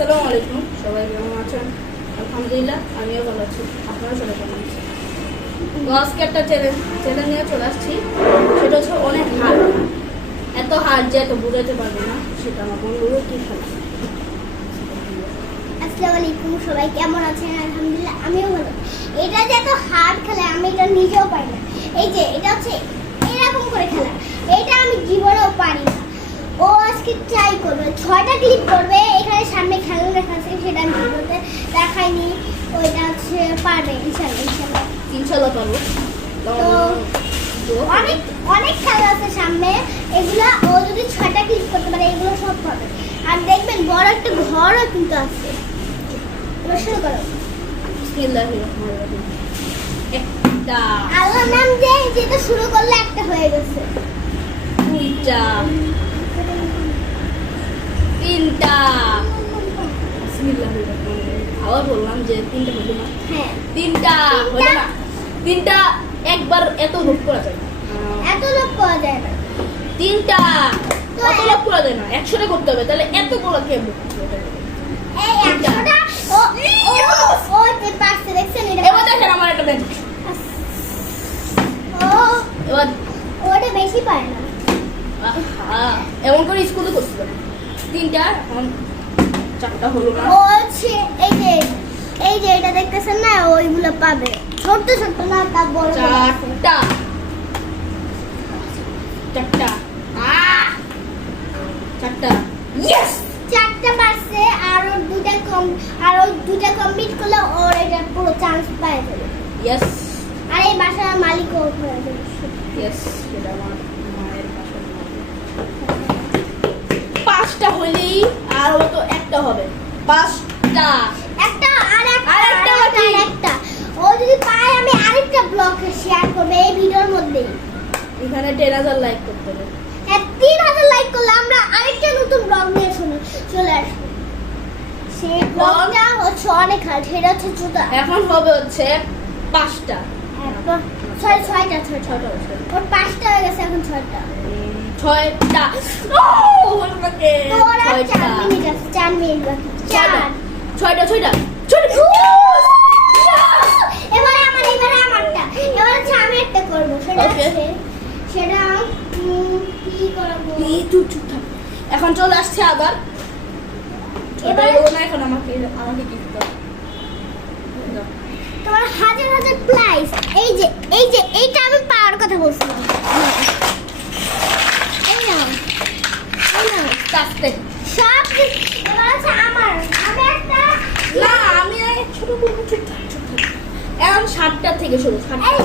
আসসালামু আলাইকুম। সবাই কেমন আছেন? আলহামদুলিল্লাহ, আমিও ভালো আছি। আপনারা সবাই কেমন আছেন? তো আজকে একটা নিয়ে চলে আসছি। সেটা হচ্ছে অনেক হার্ড এত হার্ড যে এত বুঝাতে পারবে না, সেটা আমার বন্ধুরও কি খেলা আসসালামু আলাইকুম, সবাই কেমন আছেন? আলহামদুলিল্লাহ, আমিও ভালো এটা যে এত হার্ড খেলা, আমি এটা নিজেও পারি না। এই যে, এটা হচ্ছে এরকম করে খেলা। এটা আমি জীবনেও পারি না আজকে ট্রাই করবে ছয়টা ক্লিক করবে এখানে সামনে খেলা লেখা আছে সেটা আমি ভিডিওতে দেখাইনি ওইটা হচ্ছে পারবে ইনশাল্লাহ ইনশাল্লাহ। ইনশাল্লাহ পারব। তো অনেক অনেক খেলা আছে সামনে এগুলা ও যদি ছয়টা ক্লিক করতে পারে এগুলো সব পাবে আর দেখবেন বড় একটা ঘরও কিন্তু আছে। এবার শুরু করো আল্লাহ নাম দিয়ে যেটা শুরু করলে একটা হয়ে গেছে। দুইটা। তিনটা। আবার বললাম যে তিনটা হবে না? হ্যাঁ। তিনটা হলো না? তিনটা একবার এত লোক করা যায় না। আহ, এত লোক পাওয়া যায় না। তিনটা তো অত লোক করা যায় না। একশোটা করতে হবে তাহলে এত গোলা কে এই একশোটা? ও ও ও যে পারছে দেখছেন এটা? এবার দেখেন আমার একটা ম্যাজিক এবার ওটা বেশি পারে না। এমন করে স্কুলে করছিল তিনটা এখন চারটা হলো না। ও এই যে এই যে এটা দেখতেছেন না ওইগুলো পাবে। ছোট্ট ছোট্ট না তা বড় বড় চারটা। চারটা। চারটা। ইয়েস চারটা পারছে আর ওর দুটা কম আর ওই দুটা কমপ্লিট করলে ওর এটা পুরো চান্স পায় যাবে। ইয়েস আর এই বাসার মালিকও হয়ে যাবে। ইয়েস সেটা আমার। পাঁচটা হলেই আর ও তো একটা হবে। পাঁচটা। একটা আর একটা আর একটা আর একটা ও যদি পায় আমি আরেকটা ব্লগ শেয়ার করবে এই ভিডিওর মধ্যেই। এখানে টেন হাজার লাইক করতে হবে। হ্যাঁ তিন হাজার লাইক করলে আমরা আরেকটা নতুন ব্লগ নিয়ে শুনে চলে আসব। সেই ব্লগটা হচ্ছে অনেক হার্ড সেটা হচ্ছে জুতা। এখন হবে হচ্ছে পাঁচটা। ছয় ছয়টা ছয় ছয়টা ওর পাঁচটা হয়ে গেছে এখন ছয়টা। ছয়টা। ছয়টা। ছয়টা এবারে আমার এবারে আমারটা। এবারে হচ্ছে আমি একটা করব। সেটা সেটা কি করব? চুপ চুপ থাক। এখন চলে আসছে আবার। এবার না এখন আমাকে আমাকে কি দাও। তোমার হাজার হাজার প্রাইস। এই যে এই যে এইটা আমি পাওয়ার কথা বলছিলাম। সব কিছু- এবার হচ্ছে আমার। আমি একটা না আমি ছোট করব এখন সাতটা থেকে শুরু সাতটা।